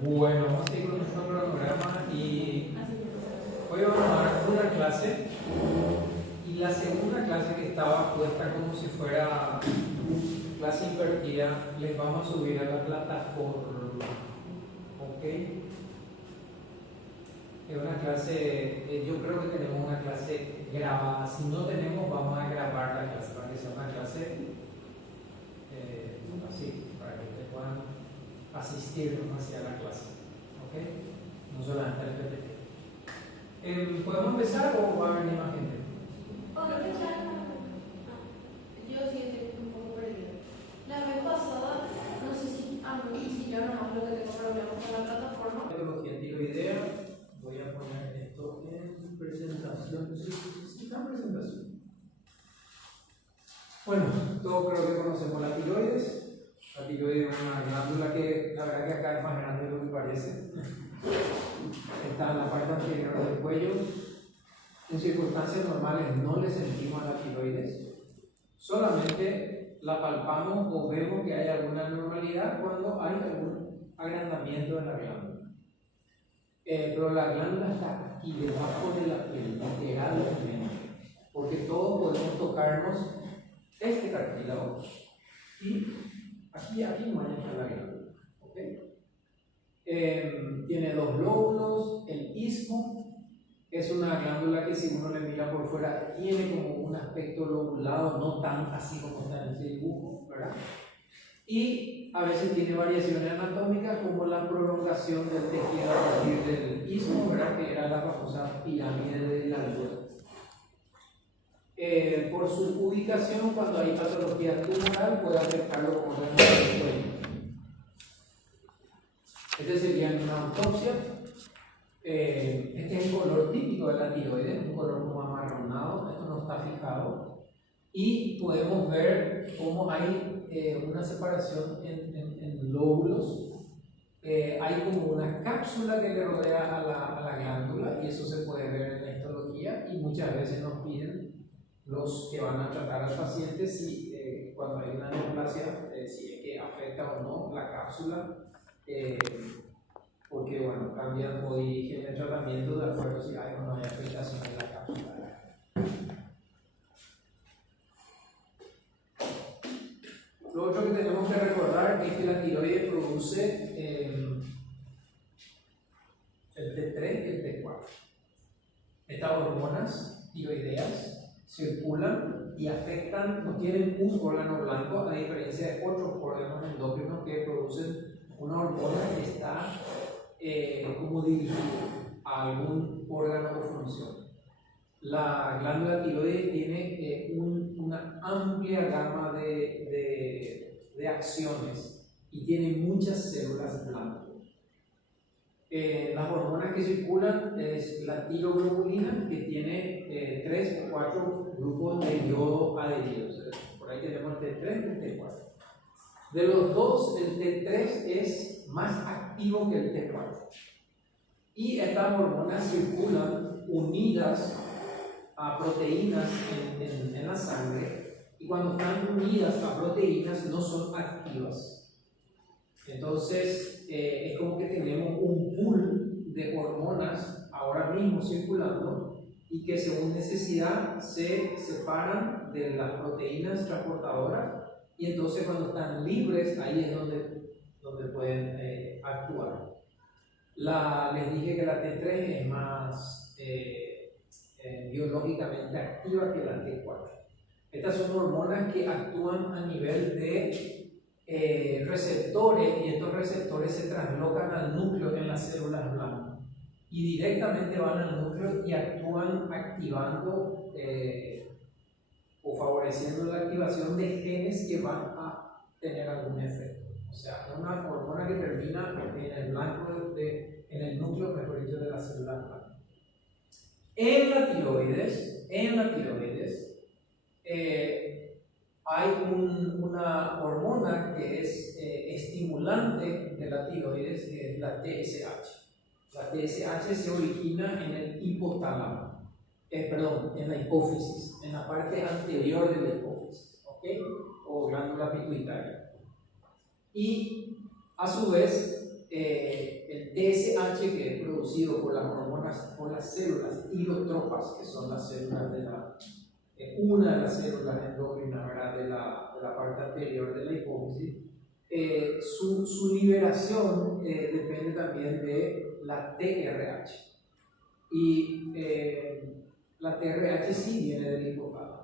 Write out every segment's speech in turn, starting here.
Bueno, vamos a seguir con nuestro cronograma y hoy vamos a dar una clase y la segunda clase que estaba puesta como si fuera clase invertida les vamos a subir a la plataforma, ¿ok? Es una clase, yo creo que tenemos una clase grabada, si no tenemos vamos a grabar la clase para que sea una clase así, para que ustedes puedan asistir hacia la clase, ¿ok? No solamente el PPT. ¿Podemos empezar o va a venir más gente? Yo sí estoy un poco perdida. La vez pasada, no sé si yo nomás lo que tengo problemas con la plataforma. Metodología tiroidea. Voy a poner esto en presentación. Sí, está en presentación. Bueno, todos creo que conocemos la tiroides. La tiroides es una glándula que la verdad que acá es más grande de lo que parece. Está en la parte anterior del cuello. En circunstancias normales no le sentimos a la tiroides, solamente la palpamos o vemos que hay alguna anormalidad cuando hay algún agrandamiento de la glándula. Pero la glándula está aquí debajo de la piel, lateralmente, porque todos podemos tocarnos este cartílago y aquí no está la glándula. ¿Okay? Tiene dos lóbulos, el istmo. Es una glándula que si uno le mira por fuera tiene como un aspecto lobulado, no tan así como está en ese dibujo, ¿verdad? Y a veces tiene variaciones anatómicas como la prolongación del tejido a partir del istmo, ¿verdad? Que era la famosa pirámide de la altura. Por su ubicación, cuando hay patología tumoral, puede afectar los órganos del cuello. Este sería en una autopsia. Este es el color típico de la tiroides, un color como amarronado, esto no está fijado, y podemos ver cómo hay una separación en lóbulos. Hay como una cápsula que le rodea a la glándula, y eso se puede ver en la histología, y muchas veces nos piden los que van a tratar al paciente si cuando hay una neoplasia, si es que afecta o no la cápsula. Porque bueno, cambian o dirigen el tratamiento de acuerdo si hay o no hay afectación en la cápsula. Lo otro que tenemos que recordar es que la tiroides produce el T3 y el T4. Estas hormonas tiroideas circulan y afectan, no tienen un órgano blanco, a diferencia de otros órganos endócrinos que producen una hormona que está como dirigida a algún órgano o función. La glándula tiroides tiene una amplia gama de acciones y tiene muchas células blancas. Las hormonas que circulan es la tiroglobulina, que tiene 3 o 4 grupos de yodo adheridos. Por ahí tenemos el T3 y el T4. De los dos, el T3 es más activo que el T4. Y estas hormonas circulan unidas a proteínas en la sangre, y cuando están unidas a proteínas no son activas. Entonces, es como que tenemos un pool de hormonas ahora mismo circulando y que según necesidad se separan de las proteínas transportadoras, y entonces cuando están libres ahí es donde pueden actuar. Les dije que la T3 es más biológicamente activa que la T4. Estas son hormonas que actúan a nivel de receptores, y estos receptores se traslocan al núcleo en las células blancas y directamente van al núcleo y actúan activando o favoreciendo la activación de genes que van a tener algún efecto. O sea, es una hormona que termina en el blanco en el núcleo, mejor dicho, de la célula blanca. En la tiroides hay una hormona que es estimulante de la tiroides, que es la TSH. La TSH se origina en el hipotálamo, en la hipófisis, en la parte anterior de la hipófisis, ¿ok? O glándula pituitaria. Y a su vez el TSH, que es producido por las hormonas, por las células tirotropas, que son las células de una de las células endocrinas, ¿verdad?, de la parte anterior de la hipófisis, su liberación depende también de la TRH. Y la TRH sí viene del hipotálamo.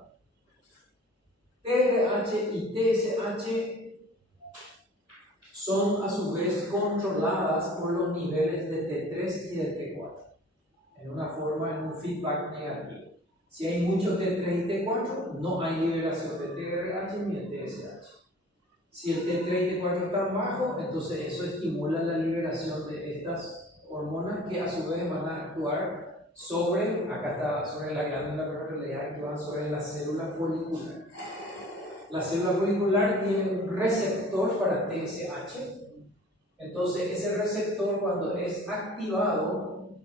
TRH y TSH son a su vez controladas por los niveles de T3 y de T4, en una forma, en un feedback negativo. Si hay mucho T3 y T4, no hay liberación de TRH ni de TSH. Si el T3 y T4 están bajos, entonces eso estimula la liberación de estas hormonas que a su vez van a actuar sobre la glándula, pero en realidad actúan sobre la célula folicular. La célula folicular tiene un receptor para TSH, entonces ese receptor, cuando es activado,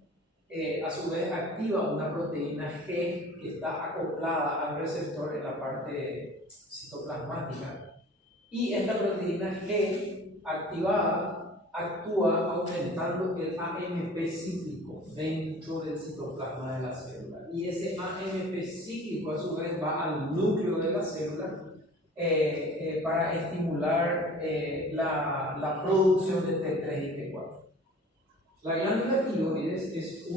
a su vez activa una proteína G que está acoplada al receptor en la parte citoplasmática, y esta proteína G activada actúa aumentando el AMP cíclico dentro del citoplasma de la célula, y ese AMP cíclico a su vez va al núcleo de la célula para estimular la producción de T3 y T4. La glándula tiroides es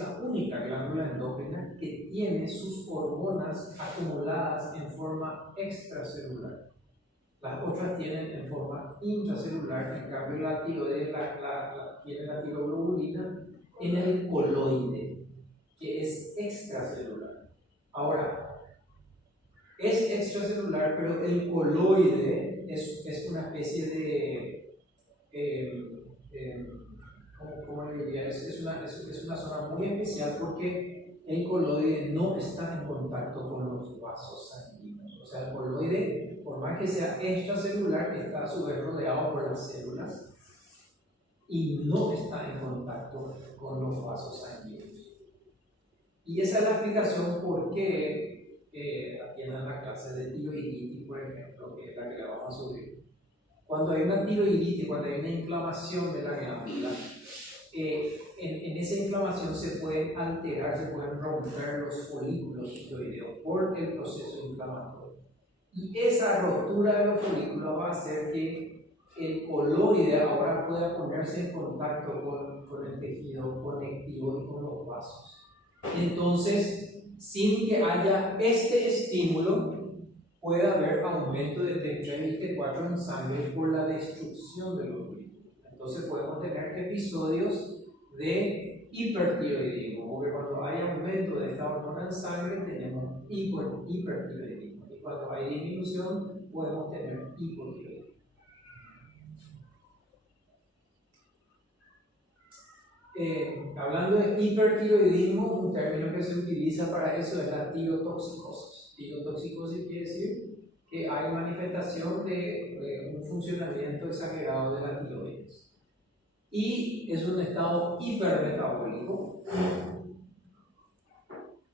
la única glándula endocrina que tiene sus hormonas acumuladas en forma extracelular. Las otras tienen en forma intracelular, en cambio la tiroides tiene la tiroglobulina en el coloide, que es extracelular. Ahora, es extracelular, pero el coloide es una especie de ¿cómo le diría? Es una zona muy especial porque el coloide no está en contacto con los vasos sanguíneos. O sea, el coloide, por más que sea extracelular, está a su vez rodeado por las células y no está en contacto con los vasos sanguíneos. Y esa es la explicación por qué atiendan la clase de tiroiditis, por ejemplo, que es la que le vamos a subir. Cuando hay una tiroiditis, cuando hay una inflamación de la glándula, en esa inflamación se pueden alterar, se pueden romper los folículos tiroideos por el proceso inflamatorio. Y esa rotura de los folículos va a hacer que el coloide ahora pueda ponerse en contacto con el tejido conectivo y con los vasos. Entonces, sin que haya este estímulo, puede haber aumento de T3 y T4 en sangre por la destrucción de los folículos. Entonces podemos tener episodios de hipertiroidismo, porque cuando hay aumento de esta hormona en sangre tenemos hipertiroidismo, y cuando hay disminución podemos tener hipotiroidismo. Hablando de hipertiroidismo, un término que se utiliza para eso es la tirotoxicosis. Tirotoxicosis quiere decir que hay manifestación de un funcionamiento exagerado de la tiroides. Y es un estado hipermetabólico,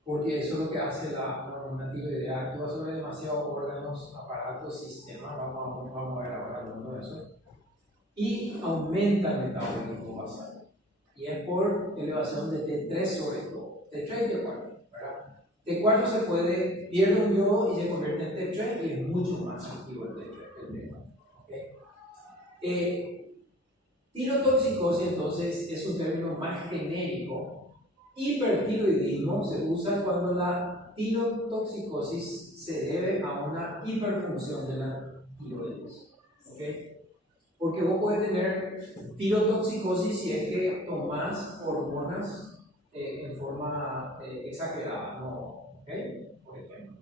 porque eso es lo que hace una tiroidea, actúa sobre demasiados órganos, aparatos, sistemas, vamos a ver ahora hablando de eso, y aumenta el metabolismo basal. Y es por elevación de T3 sobre todo, T3 y T4, ¿verdad? T4 se puede, pierde un yodo y se convierte en T3 y es mucho más activo el T3 que el T4. ¿Okay? Tirotoxicosis entonces es un término más genérico. Hipertiroidismo se usa cuando la tirotoxicosis se debe a una hiperfunción de la tiroides. ¿Okay? Porque vos puedes tener tirotoxicosis si es que tomás hormonas en forma exagerada, ¿no? ¿Okay? Por ejemplo.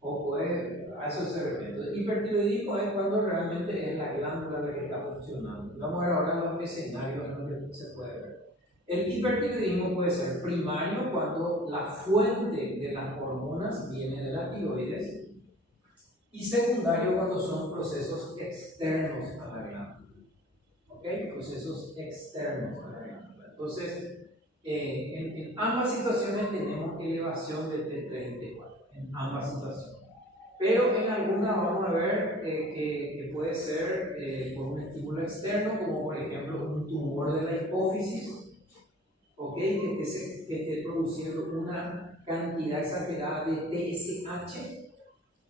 O puede, a eso se refiere. Entonces, hipertiroidismo es cuando realmente es la glándula la que está funcionando. Vamos a ver ahora los escenarios en los que se puede ver. El hipertiroidismo puede ser primario cuando la fuente de las hormonas viene de la tiroides, y secundario cuando son procesos externos a la glándula. ¿Okay? Procesos externos a la glándula. Entonces, en ambas situaciones tenemos elevación de T3 y T4, en ambas situaciones. Pero en algunas vamos a ver que puede ser por un estímulo externo, como por ejemplo un tumor de la hipófisis, ¿ok? Que esté produciendo una cantidad exagerada de TSH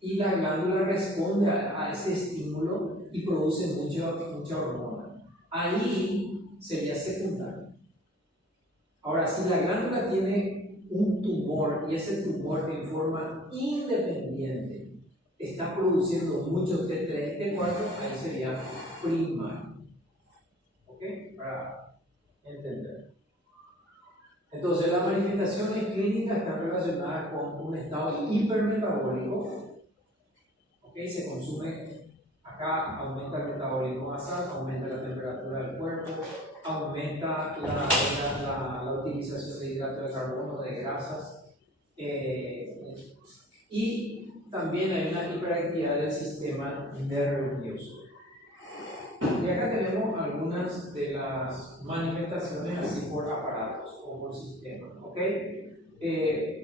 y la glándula responde a ese estímulo y produce mucha hormona. Ahí sería secundario. Ahora, si la glándula tiene un tumor y ese tumor en forma independiente está produciendo mucho T3 y T4, ahí sería primario. ¿Ok? Para entender. Entonces, las manifestaciones clínicas están relacionadas con un estado hipermetabólico. ¿Ok? Se consume, acá aumenta el metabolismo basal, aumenta la temperatura del cuerpo, aumenta la utilización de hidratos de carbono, de grasas, y también hay una hiperactividad del sistema nervioso. Y acá tenemos algunas de las manifestaciones así por aparatos o por sistemas. ¿Ok?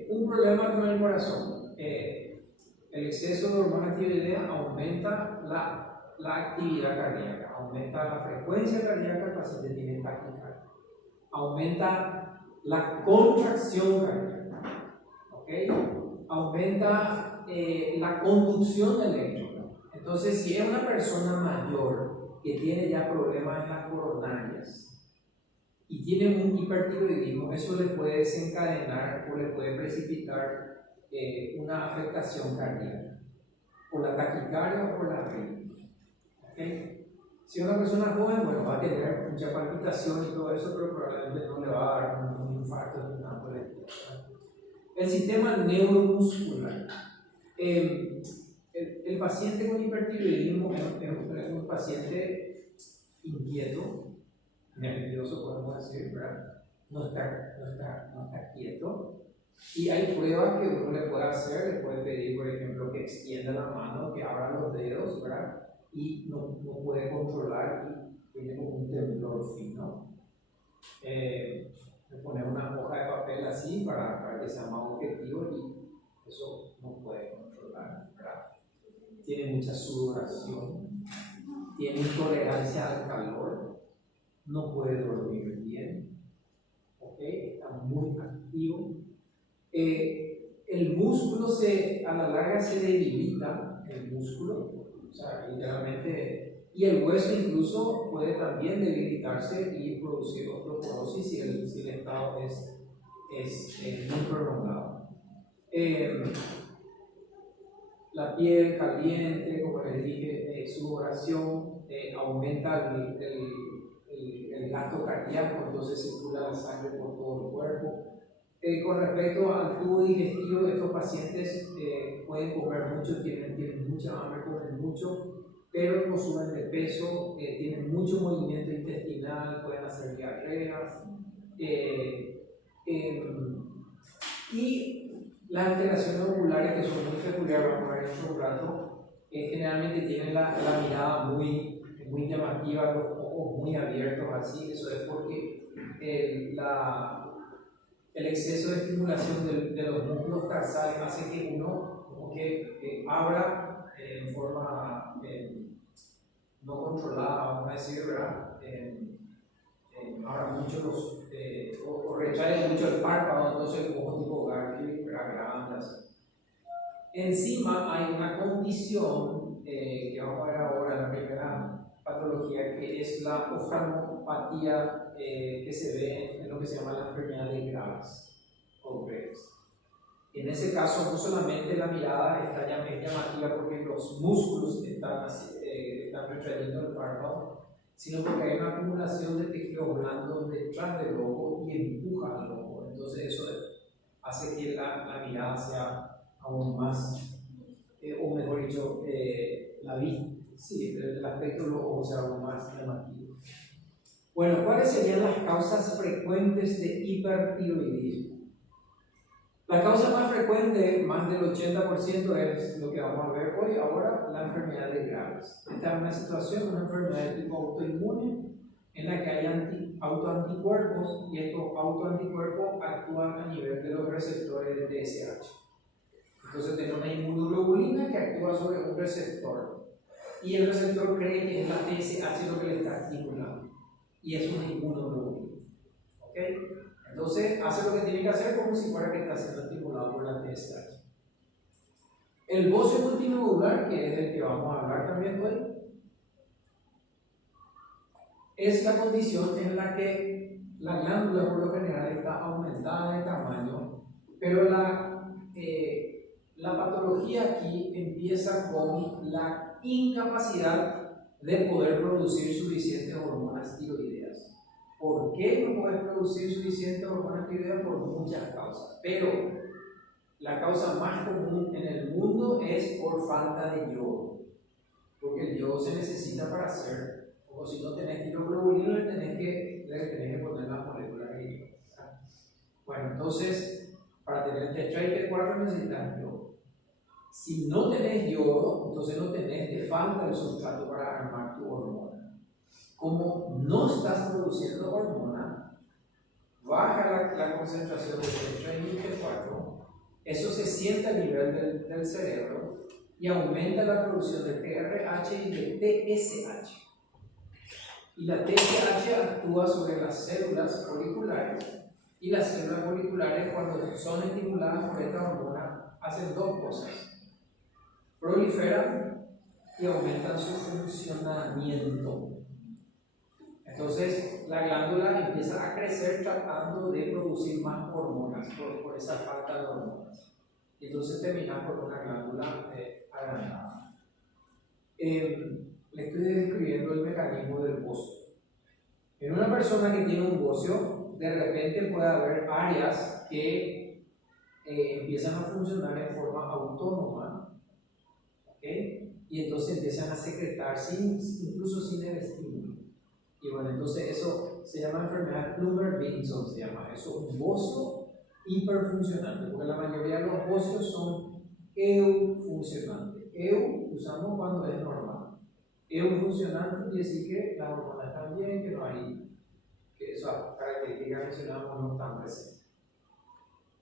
Un problema con el corazón. El exceso de hormona tiroidea aumenta la actividad cardíaca, aumenta la frecuencia cardíaca, el paciente tiene taquicardia, aumenta la contracción cardíaca, ¿ok? Aumenta la conducción del electrón. Entonces, si es una persona mayor que tiene ya problemas en las coronarias y tiene un hipertiroidismo, eso le puede desencadenar o le puede precipitar una afectación cardíaca, por la taquicardia o por la arritmia. ¿Okay? Si una persona joven, bueno, va a tener mucha palpitación y todo eso, pero probablemente no le va a dar un infarto ni nada por el estilo. El sistema neuromuscular. El paciente con hipertiroidismo es un paciente inquieto, nervioso, podemos decir, ¿verdad? No está quieto. Y hay pruebas que uno le puede hacer, le puede pedir, por ejemplo, que extienda la mano, que abra los dedos, ¿verdad? Y no puede controlar y tiene como un temblor fino. Le poner una hoja de papel así para que sea más objetivo y eso no puede controlar, ¿verdad? Tiene mucha sudoración, tiene intolerancia al calor, no puede dormir bien, ¿ok? Está muy activo. El músculo a la larga se debilita, el músculo, o sea, literalmente, y el hueso incluso puede también debilitarse y producir osteoporosis si el estado es muy prolongado. La piel caliente, como les dije, sudoración, aumenta el gasto cardíaco, entonces circula la sangre por todo el cuerpo. Con respecto al tubo digestivo, estos pacientes pueden comer mucho, tienen mucha hambre, comen mucho, pero no suben de peso, tienen mucho movimiento intestinal, pueden hacer diarreas. Y las alteraciones oculares, que son muy peculiares, vamos a ver en un rato, generalmente tienen la mirada muy llamativa, los ojos muy abiertos, así. Eso es porque el exceso de estimulación de los músculos tarsales hace que uno como que abra en forma no controlada, vamos a decir, ¿verdad? Abra mucho o retrae mucho el párpado, entonces el ojo tipo Garfield, grandes. Encima hay una condición que vamos a ver ahora, la primera patología, que es la oftalmopatía que se ve en lo que se llama la enfermedad de Graves o Graves. En ese caso, no solamente la mirada está llamativa porque los músculos están retrayendo el párpado, sino porque hay una acumulación de tejido blando detrás del ojo y empuja al ojo. Entonces, eso hace que la mirada sea aún más, o mejor dicho, la vista, sí, el aspecto de los ojos sea aún más llamativo. Bueno, ¿cuáles serían las causas frecuentes de hipertiroidismo? La causa más frecuente, más del 80%, es lo que vamos a ver hoy, ahora, la enfermedad de Graves. Esta es una situación, una enfermedad de tipo autoinmune, en la que hay autoanticuerpos, y estos autoanticuerpos actúan a nivel de los receptores de TSH. Entonces tenemos una inmunoglobulina que actúa sobre un receptor y el receptor cree que es la TSH lo que le está estimulando y es una inmunoglobulina. ¿Ok? Entonces hace lo que tiene que hacer como si fuera que está siendo estimulado por la TSH. El bocio multinodular, que es el que vamos a hablar también hoy, es la condición en la que la glándula por lo general está aumentada de tamaño, pero la patología aquí empieza con la incapacidad de poder producir suficientes hormonas tiroideas. ¿Por qué no puedes producir suficientes hormonas tiroideas? Por muchas causas, pero la causa más común en el mundo es por falta de yodo, porque el yodo se necesita para hacer, o si no tenés tiroglobulina, le tenés que poner las moléculas de yodo. Bueno, entonces, para tener T3 y T4 necesitas yodo. Si no tenés yodo, entonces no tenés, te falta el sustrato para armar tu hormona. Como no estás produciendo hormona, baja la concentración de T3 y T4, eso se siente a nivel del cerebro y aumenta la producción de TRH y de TSH. Y la TSH actúa sobre las células foliculares y las células foliculares, cuando son estimuladas por esta hormona, hacen dos cosas: proliferan y aumentan su funcionamiento. Entonces la glándula empieza a crecer tratando de producir más hormonas por esa falta de hormonas. Y entonces termina con una glándula agrandada. Le estoy describiendo el mecanismo del bocio. En una persona que tiene un bocio, de repente puede haber áreas que empiezan a funcionar en forma autónoma, ¿okay? Y entonces empiezan a secretar incluso sin el estímulo. Y bueno, entonces eso se llama enfermedad Plummer-Vinson, se llama eso, un bocio hiperfuncionante, porque la mayoría de los bocios son eufuncionantes. Eu usamos cuando es normal. Eufuncionante quiere decir que las hormonas están bien, que no hay, que esas características que mencionamos no están presentes.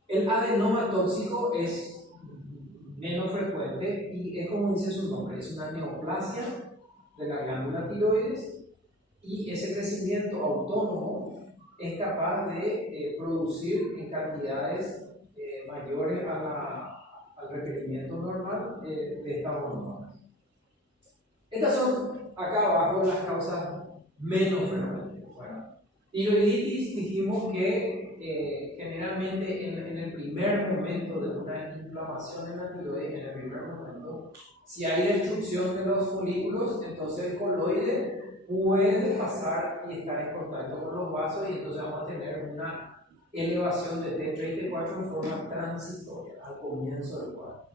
El adenoma tóxico es menos frecuente y es como dice su nombre, es una neoplasia de la glándula tiroides. Y ese crecimiento autónomo es capaz de producir en cantidades mayores al requerimiento normal de estas hormonas. Estas son acá abajo las causas menos frecuentes. Bueno, tiroiditis dijimos que generalmente en el primer momento de una inflamación en la tiroides, en el primer momento, si hay destrucción de los folículos, entonces el coloide puede pasar y estar en contacto con los vasos y entonces vamos a tener una elevación de T3 y T4 en forma transitoria al comienzo del cuadro.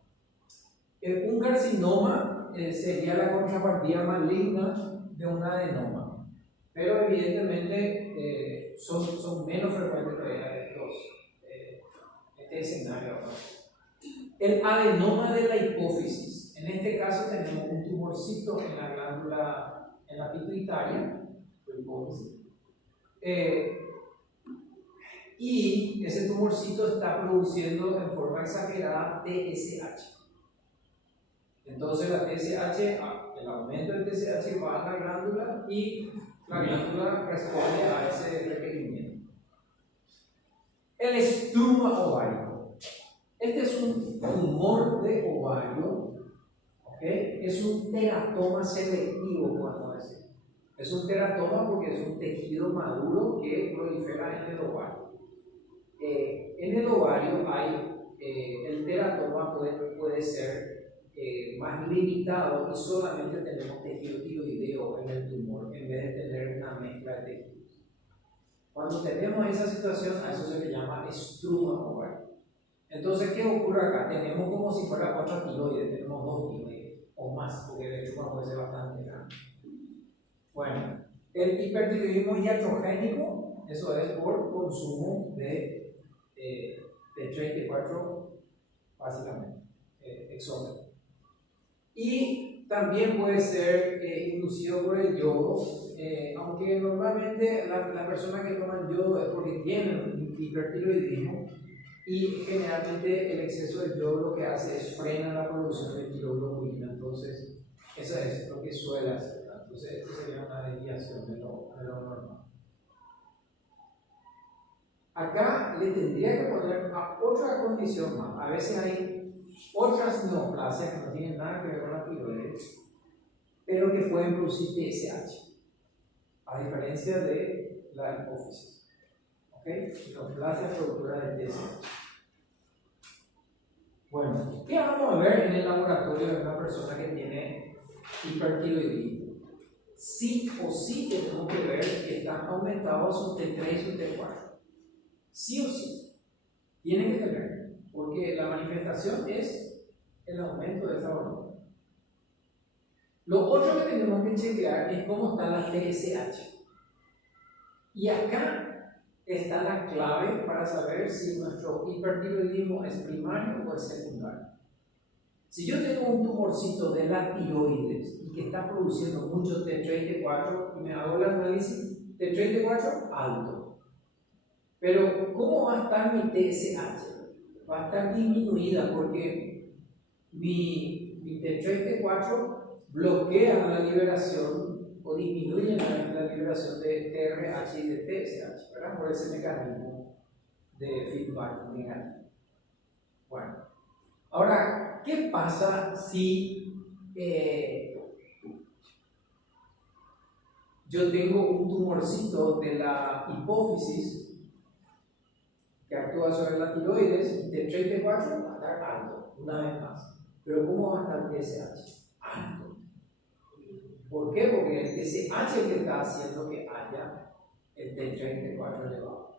Un carcinoma sería la contrapartida maligna de un adenoma, pero evidentemente son menos frecuentes todavía este escenario. El adenoma de la hipófisis, en este caso tenemos un tumorcito en la glándula, en la pituitaria, y ese tumorcito está produciendo en forma exagerada TSH. Entonces la TSH, el aumento del TSH va a la glándula y la glándula responde a ese requerimiento. El estruma ovárico. Este es un tumor de ovario, ¿okay? Es un teratoma selectivo, podemos decir. Es un teratoma porque es un tejido maduro que prolifera en el ovario. En el ovario hay, el teratoma puede ser más limitado y solamente tenemos tejido tiroideo en el tumor en vez de tener una mezcla de tejidos. Cuando tenemos esa situación, a eso se le llama estruma ovárico. Entonces, ¿qué ocurre acá? Tenemos como si fuera otra tiroides, tenemos dos tiroides o más, porque el estruma puede ser bastante grande. Bueno, el hipertiroidismo iatrogénico, eso es por consumo de T3 y T4, básicamente, exógeno. Y también puede ser inducido por el yodo, aunque normalmente la persona que toma el yodo es porque tiene un hipertiroidismo, y generalmente el exceso de yodo lo que hace es frena la producción de tiroglobulina. Entonces, eso es lo que suele hacer. Entonces, esto sería una desviación de lo normal. Acá le tendría que poner otra condición más. A veces hay otras neoplasias que no tienen nada que ver con la tiroides, pero que pueden producir TSH, a diferencia de la hipófisis. ¿Ok? Neoplasia productora de TSH. Bueno, ¿qué vamos a ver en el laboratorio de una persona que tiene hipertiroidismo? Sí o sí tenemos que ver que están aumentados sus T3 y sus T4. Sí o sí. Tienen que tener, porque la manifestación es el aumento de esa hormona. Lo otro que tenemos que chequear es cómo están las TSH. Y acá está la clave para saber si nuestro hipertiroidismo es primario o es secundario. Si yo tengo un tumorcito de la tiroides y que está produciendo mucho T3 y T4 y me hago el análisis, T3 y T4 alto. Pero ¿cómo va a estar mi TSH? Va a estar disminuida porque mi T3 y T4 bloquean la liberación o disminuyen la liberación de TRH y de TSH, ¿verdad? Por ese mecanismo de feedback negativo. Bueno, ahora, ¿qué pasa si yo tengo un tumorcito de la hipófisis que actúa sobre la tiroides? De 34 va a estar alto, una vez más. Pero ¿cómo va a estar el TSH? Alto. ¿Por qué? Porque el TSH es el que está haciendo que haya el T34 elevado.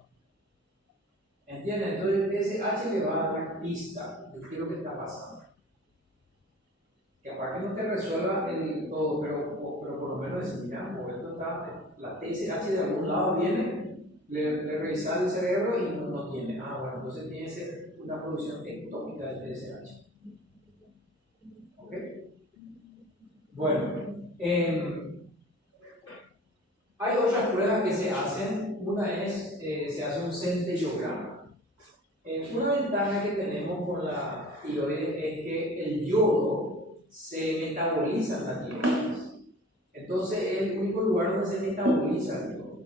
¿Entienden? Entonces el TSH le va a dar pista de qué es lo que está pasando. Que aparte no te resuelva el todo, pero por lo menos decir, mira, por esto está, la TSH de algún lado viene, le revisa el cerebro y no tiene. Ah, bueno, entonces tiene que ser una producción ectópica de TSH. ¿Ok? Bueno, hay otras pruebas que se hacen. Una es, se hace un centellograma. Una ventaja que tenemos con la tiroides es que el yodo se metaboliza en la tiroides. Entonces es el único lugar donde se metaboliza el yodo.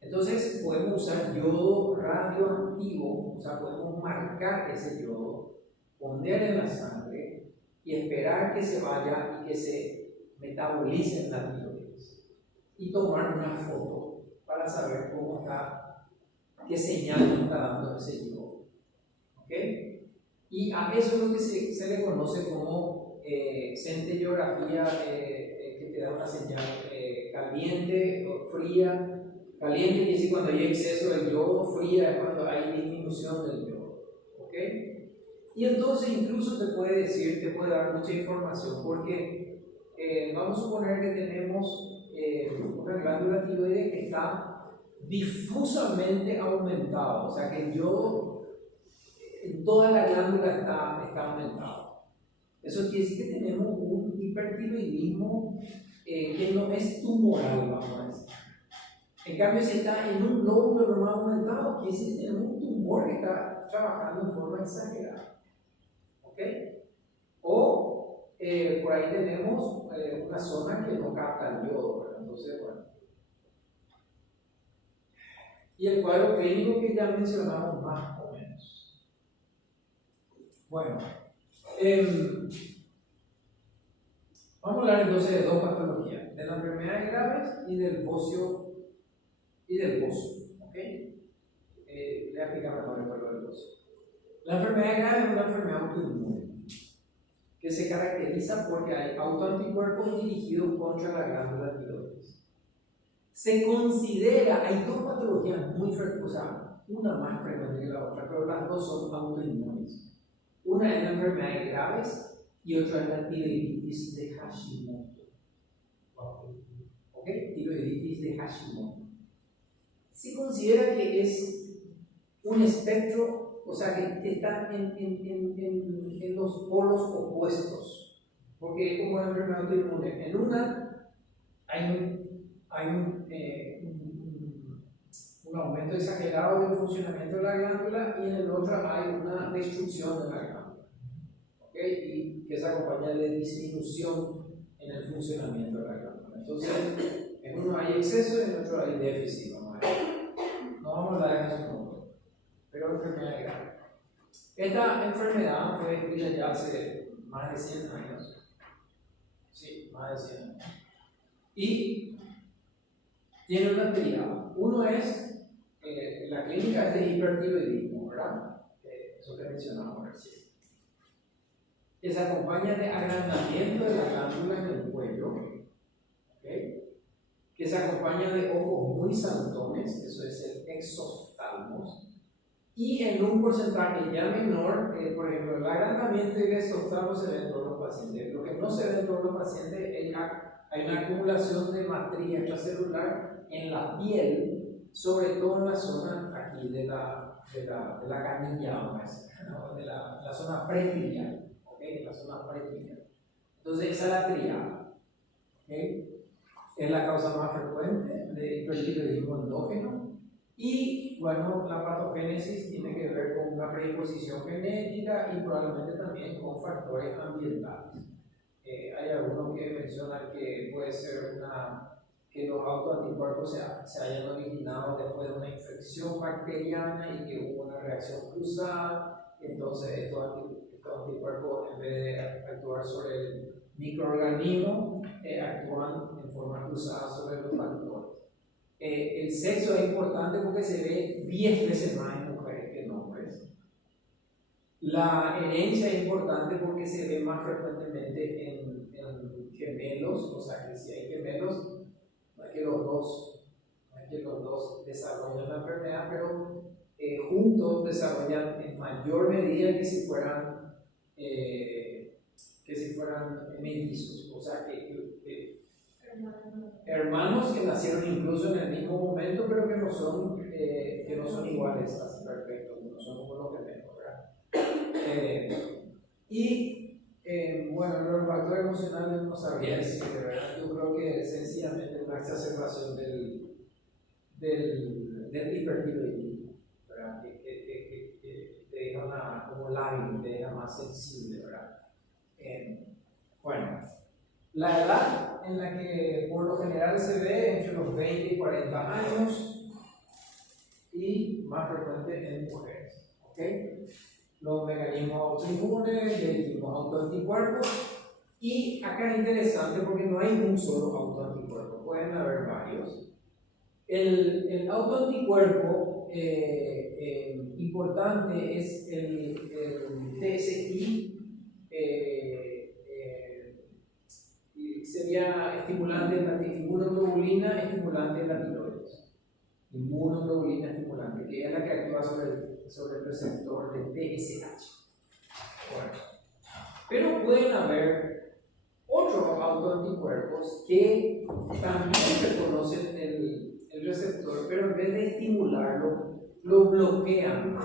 Entonces podemos usar yodo radioactivo, o sea, podemos marcar ese yodo, poner en la sangre y esperar que se vaya y que se metabolice en la tiroides. Y tomar una foto para saber cómo está, qué señal nos está dando ese yodo. ¿Ok? Y a eso es lo que se le conoce como centellografía, que te da una señal caliente o fría. Caliente quiere decir cuando hay exceso del yodo, fría es cuando hay disminución del yodo. ¿Ok? Y entonces incluso te puede decir, te puede dar mucha información, porque vamos a suponer que tenemos una glándula tiroides que está difusamente aumentada, o sea que el yodo en toda la glándula está aumentado. Eso quiere decir que tenemos un hipertiroidismo que no es tumoral, vamos a decir. En cambio, si está en un lóbulo más aumentado, quiere decir que tenemos un tumor que está trabajando en forma exagerada. ¿Ok? O por ahí tenemos una zona que no capta el yodo, ¿verdad? Entonces, bueno. Y el cuadro clínico que ya mencionamos más o menos. Bueno, vamos a hablar entonces de dos patologías, de las enfermedades graves y del bocio. ¿Ok? Le voy a explicar mejor el cuadro del bocio. La enfermedad grave es una enfermedad autoinmune que se caracteriza porque hay autoanticuerpos dirigidos contra la glándula tiroides. Se considera, hay dos patologías muy frecuentes, o sea, una más frecuente que la otra, pero las dos son autoinmunes. Una es la enfermedad graves y otra es la tiroiditis de Hashimoto. ¿Ok? Tiroiditis de Hashimoto. Se considera que es un espectro, o sea, que están en los polos opuestos, porque es como una enfermedad autoinmune. En una hay un aumento aumento exagerado del funcionamiento de la glándula y en el otro hay una destrucción de la glándula, ¿okay? Y que se acompaña de disminución en el funcionamiento de la glándula. Entonces, en uno hay exceso y en otro hay déficit. No vamos a hablar en ese punto, pero enfermedad grave. Esta enfermedad fue descrita ya hace más de 100 años. Sí, más de 100 años. Y tiene una derivada. Uno es, la clínica es de hipertiroidismo, ¿verdad? Eso que mencionamos recién. Que se acompaña de agrandamiento de la glándula en el cuello, ¿okay? Que se acompaña de ojos muy saltones, eso es el exoftalmos, y en un porcentaje ya menor, por ejemplo, el agrandamiento y el exoftalmos se ven en todos los pacientes. Lo que no se ve en todos los pacientes es que hay una acumulación de matriz extracelular en la piel, sobre todo en la zona aquí de la canilla, ¿no? de la zona prepiliar, ¿okay? La zona prepiliar. Entonces, esa es la triada, ¿okay? Es la causa más frecuente de hipertiroidismo endógeno. Y bueno, la patogénesis tiene que ver con una predisposición genética y probablemente también con factores ambientales. Hay algunos que mencionan que puede ser que los autoanticuerpos se hayan originado después de una infección bacteriana y que hubo una reacción cruzada. Entonces, estos anticuerpos, en vez de actuar sobre el microorganismo, actúan en forma cruzada sobre los factores. El sexo es importante porque se ve 10 veces más en mujeres que en hombres. La herencia es importante porque se ve más frecuentemente en gemelos, o sea que si hay gemelos, no es que los dos desarrollan la enfermedad, pero juntos desarrollan en mayor medida que si fueran mellizos, o sea que hermanos que nacieron incluso en el mismo momento, pero que no son iguales, así perfectos, no son como los gemelos, ¿verdad? Bueno, los factores emocionales no sabría decir, ¿verdad? Yo creo que sencillamente una exacerbación del hipertiroidismo, ¿verdad? Que te deja como lábil, te deja más sensible, ¿verdad? Bueno, la edad en la que por lo general se ve entre los 20 y 40 años y más frecuente en mujeres, ¿ok? Los mecanismos autoinmunes, el tipo autoanticuerpos, y acá es interesante porque no hay un solo autoanticuerpo, pueden haber varios. El autoanticuerpo importante es el TSI, sería estimulante en la inmunoglobulina, estimulante en la tiroides. Inmunoglobulina estimulante, que es la que actúa sobre el receptor de TSH. Bueno, pero pueden haber otros autoanticuerpos que también reconocen el receptor, pero en vez de estimularlo, lo bloquean.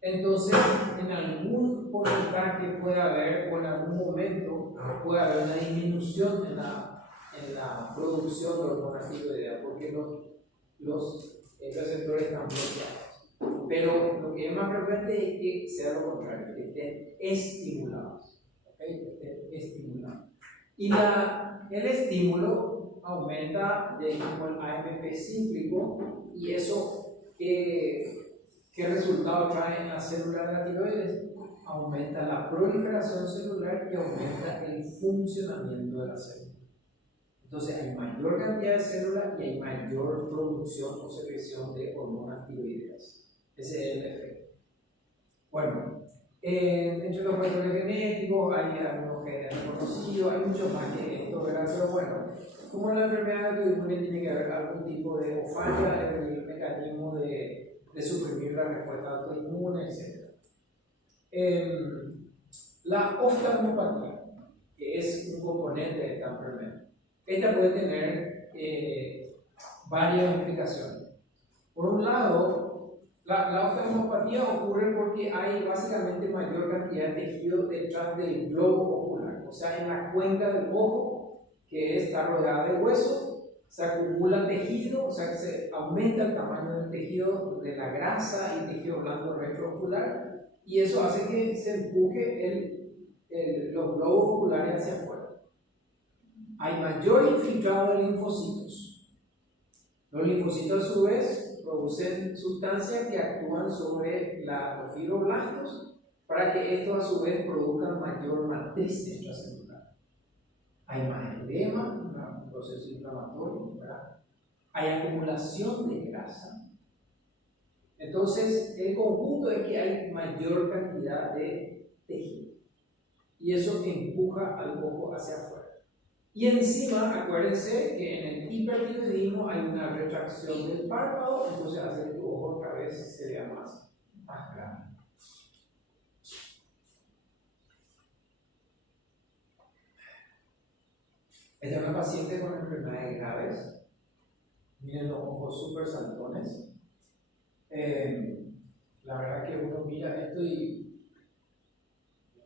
Entonces, en algún porcentaje puede haber, o en algún momento, puede haber una disminución en la producción de hormonas tiroideas, porque los receptores están bloqueados. Pero lo que es más frecuente es que sea lo contrario, que estén estimulados. ¿Okay? Que estén estimulados. Y el estímulo aumenta como el AMP cíclico, y eso ¿qué resultado trae en la célula de la tiroides? Aumenta la proliferación celular y aumenta el funcionamiento de la célula. Entonces hay mayor cantidad de células y hay mayor producción o secreción de hormonas tiroideas. Ese es el efecto. Bueno, entre los factores genéticos hay algunos genes reconocidos, hay mucho más que esto, ¿verdad? Pero bueno, como la enfermedad de autoinmune tiene que haber algún tipo de falla en el mecanismo de suprimir la respuesta autoinmune, etc. La oftalmopatía, que es un componente de esta enfermedad, esta puede tener varias implicaciones. Por un lado, la oftalmopatía ocurre porque hay básicamente mayor cantidad de tejido detrás del globo ocular, o sea, en la cuenca del ojo, que está rodeada de hueso, se acumula tejido, o sea que se aumenta el tamaño del tejido de la grasa y tejido blando retroocular, y eso hace que se empuje los globos oculares hacia afuera. Hay mayor infiltrado de linfocitos. Los linfocitos a su vez producen sustancias que actúan sobre los fibroblastos para que estos a su vez produzcan mayor matriz extracelular. Hay más edema, un proceso inflamatorio, ¿verdad? Hay acumulación de grasa. Entonces, el conjunto es que hay mayor cantidad de tejido y eso empuja al ojo hacia afuera. Y encima, acuérdense que en el hipertiroidismo hay una retracción del párpado, entonces hace que tu ojo otra vez se vea más grande. Esta es una paciente con enfermedades graves. Miren los ojos súper saltones. La verdad que uno mira esto y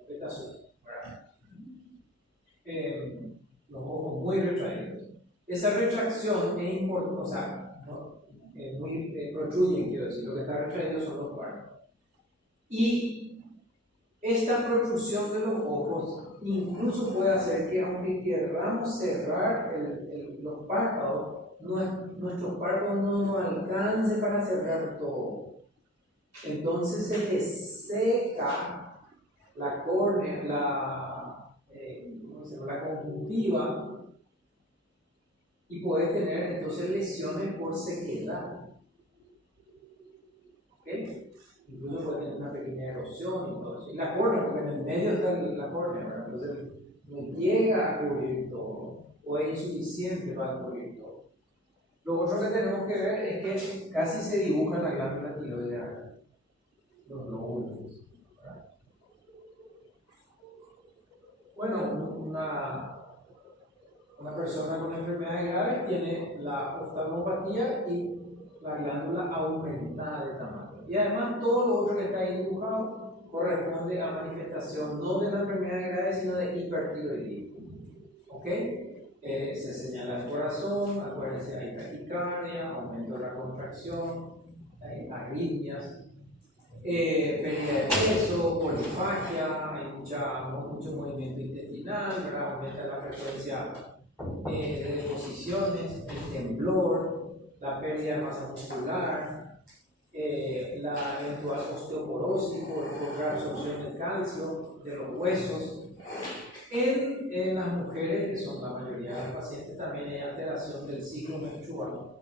¿qué te asusta? Los ojos muy retraídos. Esa retracción es importante, o sea, ¿no? Protruyen, quiero decir, lo que está retraído son los párpados. Y esta protrusión de los ojos incluso puede hacer que, aunque queramos cerrar los párpados, nuestros párpados no nos alcance para cerrar todo. Entonces se le seca la córnea, la conjuntiva, y puedes tener entonces lesiones por sequedad. ¿Ok? Incluso puede tener una pequeña erosión y todo eso. Y la córnea, porque en el medio está la córnea, ¿verdad? Entonces no llega a cubrir todo, o es insuficiente para cubrir todo. Lo otro que tenemos que ver es que casi se dibuja la glándula tiroidea acá, los lóbulos. Bueno, una persona con enfermedades graves tiene la oftalmopatía y la glándula aumentada de tamaño. Y además todo lo otro que está ahí dibujado corresponde a manifestación no de la enfermedad grave, sino de hipertiroidismo. ¿Ok? Se señala el corazón, acuérdense, hay taquicardia, aumento de la contracción, hay arritmias, pérdida de peso, polifagia, hay mucho movimiento intestinal, ¿verdad? Aumenta la frecuencia de deposiciones, el temblor, la pérdida de masa muscular, la eventual osteoporosis por la absorción del calcio de los huesos. En las mujeres, que son la mayoría de los pacientes, también hay alteración del ciclo menstrual.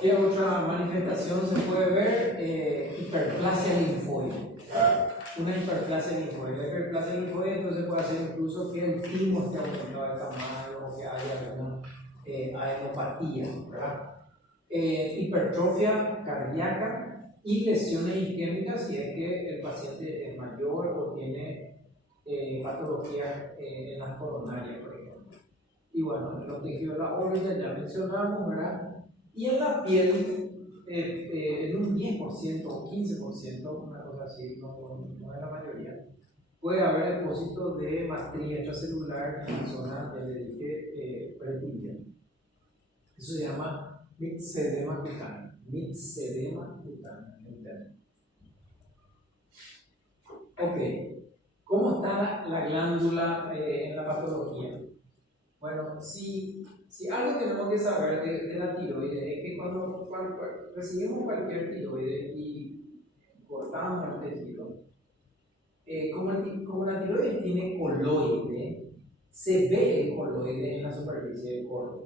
¿Qué otra manifestación se puede ver? Hiperplasia linfoide. Una hiperplasia linfoide. La hiperplasia linfoide entonces puede hacer incluso que el timo esté aumentado de tamaño o que haya alguna adenopatía, ¿verdad? Hipertrofia cardíaca y lesiones isquémicas si es que el paciente es mayor o tiene patologías en las coronarias, por ejemplo. Y bueno, en los tejidos de la órbita ya mencionamos, ¿verdad? Y en la piel, en un 10% o 15%, una cosa así, no es la mayoría, puede haber depósitos de matriz extracelular en la zona del eje pretilio. Eso se llama mixedema cutáneo. Mixedema cutáneo. Ok, ¿cómo está la glándula en la patología? Bueno, si algo tenemos que saber de la tiroides es que cuando recibimos cualquier tiroides y cortamos el tejido, como la tiroides tiene coloide, se ve el coloide en la superficie del colon.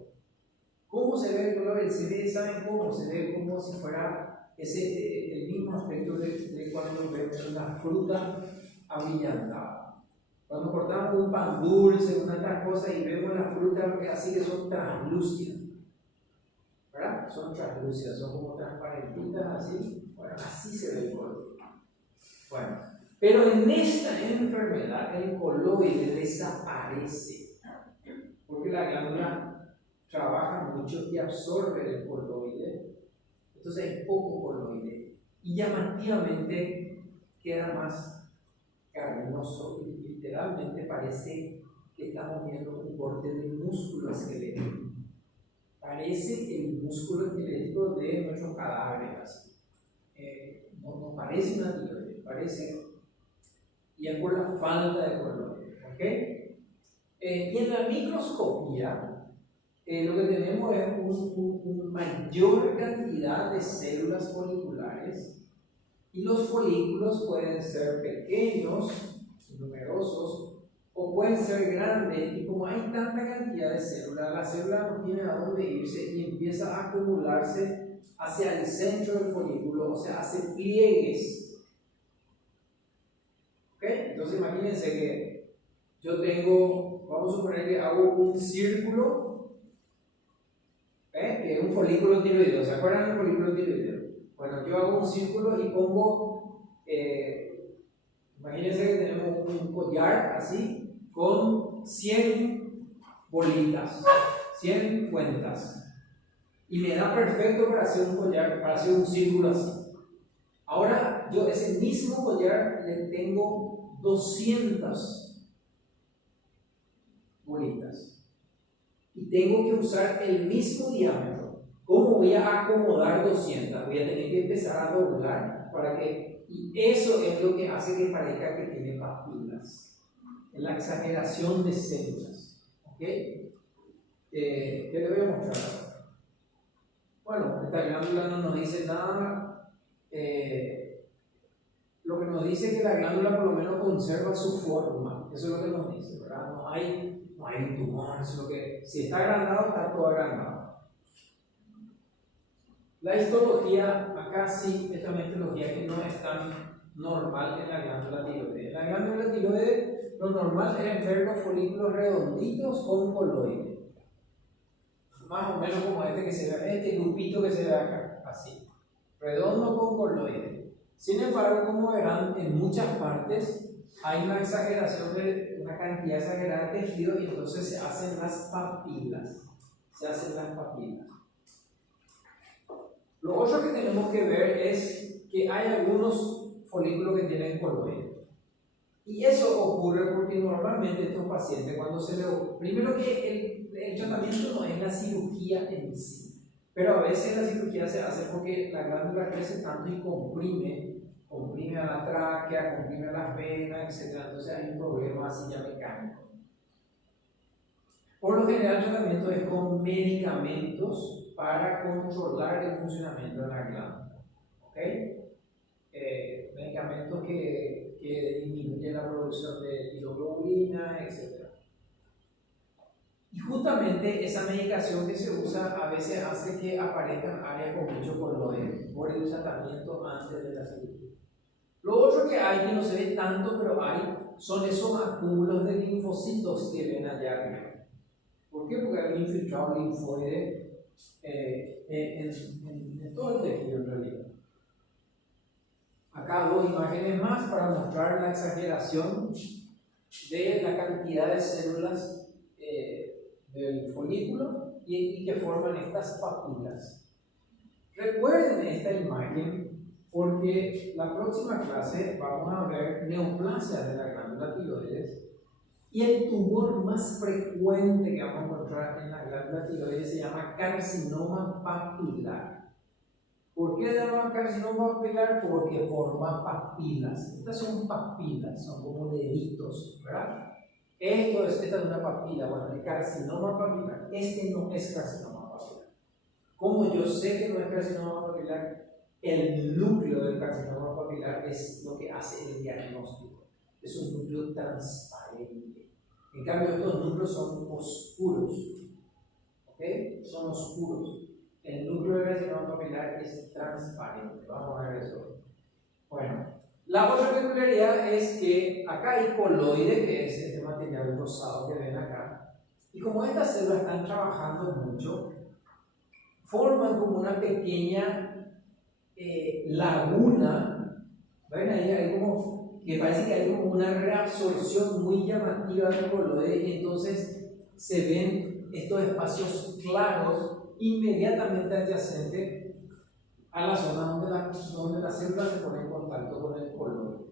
¿Cómo se ve el coloide? Se ve, ¿saben cómo? Se ve como si fuera el mismo aspecto de cuando vemos una fruta abrillantada. Cuando cortamos un pan dulce, una otra cosa y vemos la fruta así que son translúcidas, ¿verdad? Son translúcidas, son como transparentitas así. Bueno, así se ve el color. Bueno, pero en esta enfermedad el coloide desaparece porque la glándula trabaja mucho y absorbe el coloide. Entonces hay poco coloide y llamativamente queda más carnoso y literalmente parece que estamos viendo un corte de músculo esquelético. Parece el músculo esquelético de nuestros cadáveres. No parece una tiroides, parece, y es por la falta de coloide. ¿Okay? Y en la microscopía, lo que tenemos es una mayor cantidad de células foliculares, y los folículos pueden ser pequeños, numerosos, o pueden ser grandes, y como hay tanta cantidad de células, la célula no tiene a dónde irse y empieza a acumularse hacia el centro del folículo, o sea, hace pliegues. ¿Okay? Entonces imagínense que yo tengo, vamos a suponer que hago un círculo, que es un folículo tiroideo. ¿Se acuerdan del folículo tiroideo? Bueno, yo hago un círculo y pongo, imagínense que tenemos un collar así, con 100 bolitas, 100 cuentas, y me da perfecto para hacer un collar, para hacer un círculo así. Ahora yo ese mismo collar le tengo 200 bolitas y tengo que usar el mismo diámetro. ¿Cómo voy a acomodar 200? Voy a tener que empezar a doblar para que, y eso es lo que hace que parezca que tiene papilas. La exageración de células. ¿Ok? ¿Qué le voy a mostrar? Bueno, esta glándula no nos dice nada. Lo que nos dice es que la glándula por lo menos conserva su forma. Eso es lo que nos dice, ¿verdad? No hay un tumor, sino que si está agrandado, está todo agrandado. La histología, acá sí, esta es una histología que no es tan normal en la glándula tiroides. En la glándula tiroides, lo normal es ver los folículos redonditos con coloide. Más o menos como este que se ve, este grupito que se ve acá, así. Redondo con coloide. Sin embargo, como verán, en muchas partes hay una exageración de una cantidad exagerada de tejido y entonces se hacen las papilas. Lo otro que tenemos que ver es que hay algunos folículos que tienen coloide. Y eso ocurre porque normalmente estos pacientes, cuando se le... Primero que el tratamiento no es la cirugía en sí, pero a veces la cirugía se hace porque la glándula crece tanto y comprime a la tráquea, comprime a las venas, etc. Entonces hay un problema así ya mecánico. Por lo general el tratamiento es con medicamentos para controlar el funcionamiento de la glándula. ¿Okay? Medicamentos que disminuyen la producción de tiroglobulina, etc. Y justamente esa medicación que se usa a veces hace que aparezcan áreas con mucho coloide por el tratamiento antes de la cirugía. Lo otro que hay, que no se ve tanto, pero hay, son esos acúmulos de linfocitos que ven allá arriba. ¿Por qué? Porque hay un infiltrado linfoide en todo el tejido en realidad. Acá dos imágenes más para mostrar la exageración de la cantidad de células del folículo y que forman estas papilas. Recuerden esta imagen porque la próxima clase vamos a ver neoplasias de la glándula tiroides y el tumor más frecuente que vamos a encontrar en la glándula tiroides se llama carcinoma papilar. ¿Por qué se llama carcinoma papilar? Porque forma papilas. Estas son papilas, son como deditos, ¿verdad? Esta es una papila. Bueno, el carcinoma papilar. Este no es carcinoma papilar. Como yo sé que no es carcinoma papilar, el núcleo del carcinoma papilar es lo que hace el diagnóstico. Es un núcleo transparente. En cambio, estos núcleos son oscuros. ¿Ok? Son oscuros. El núcleo del carcinoma papilar es transparente. Vamos a ver eso. Bueno, la otra peculiaridad es que acá hay coloide, que es este material rosado que ven acá. Y como estas células están trabajando mucho, forman como una pequeña laguna. ¿Ven? Ahí hay como, que parece que hay como una reabsorción muy llamativa del coloide y entonces se ven estos espacios claros inmediatamente adyacente a la zona donde la célula se pone en contacto con el coloide.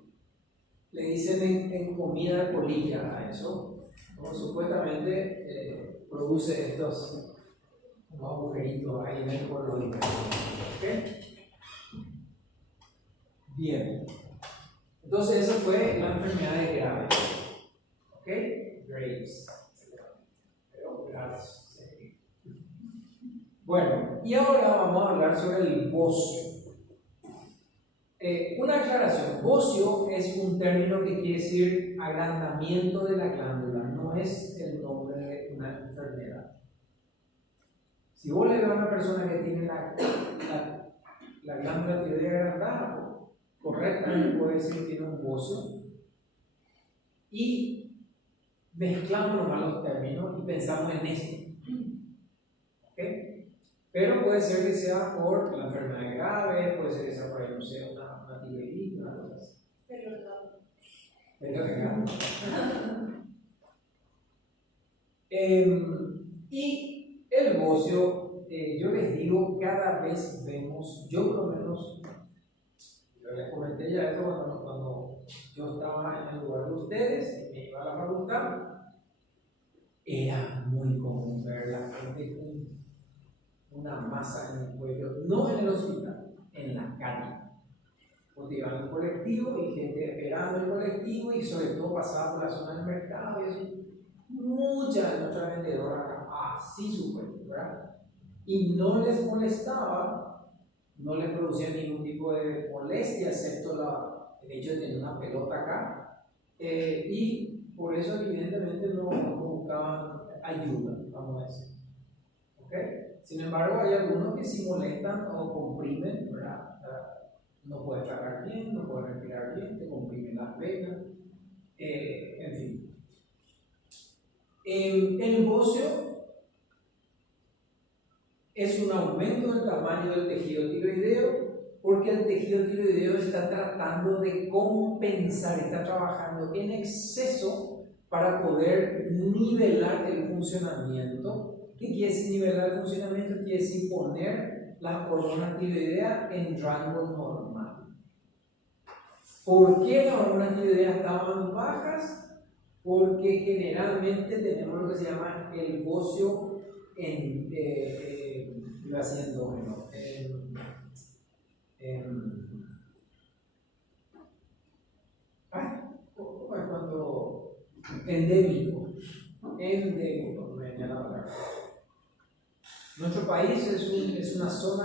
le dicen en comida de polilla a eso, ¿no? Supuestamente produce estos agujeritos ahí en el colon. ¿Ok? Bien. Entonces, eso fue la enfermedad de Graves. ¿Ok? Graves. Pero Graves. Bueno, y ahora vamos a hablar sobre el bocio. Una aclaración: bocio es un término que quiere decir agrandamiento de la glándula, no es el nombre de una enfermedad. Si vos le ves a una persona que tiene la glándula tiroidea agrandada, correctamente puede decir que tiene un bocio, y mezclamos nomás los términos y pensamos en esto. ¿Ok? Pero puede ser que sea por la enfermedad grave, puede ser que sea por ahí, no sé, una tiroiditis, una cosa así. Y el bocio, yo les digo, cada vez vemos, yo por lo menos, yo les comenté ya esto cuando yo estaba en el lugar de ustedes y me iba a la facultad, era muy común ver la gente con una masa en el cuello, no en el hospital, en la calle. Porque iban en el colectivo y gente esperando el colectivo y sobre todo pasaba por la zona del mercado y así. Muchas de nuestras vendedoras así su cuello, ¿verdad? Y no les molestaba, no les producía ningún tipo de molestia, excepto el hecho de tener una pelota acá. Y por eso evidentemente no buscaban ayuda, vamos a decir. ¿Ok? Sin embargo, hay algunos que sí molestan o comprimen, ¿verdad? No puedes tragar bien, no puedes respirar bien, te comprimen las venas, en fin. El bocio es un aumento del tamaño del tejido tiroideo, porque el tejido tiroideo está tratando de compensar, está trabajando en exceso para poder nivelar el funcionamiento. ¿Qué quiere decir nivelar el funcionamiento? Quiere decir poner la hormona tiroidea en rango normal. ¿Por qué las hormonas tiroideas estaban bajas? Porque generalmente tenemos lo que se llama el bocio endógeno, ¿cómo es cuando? Endémico, me viene la palabra. Nuestro país es una zona,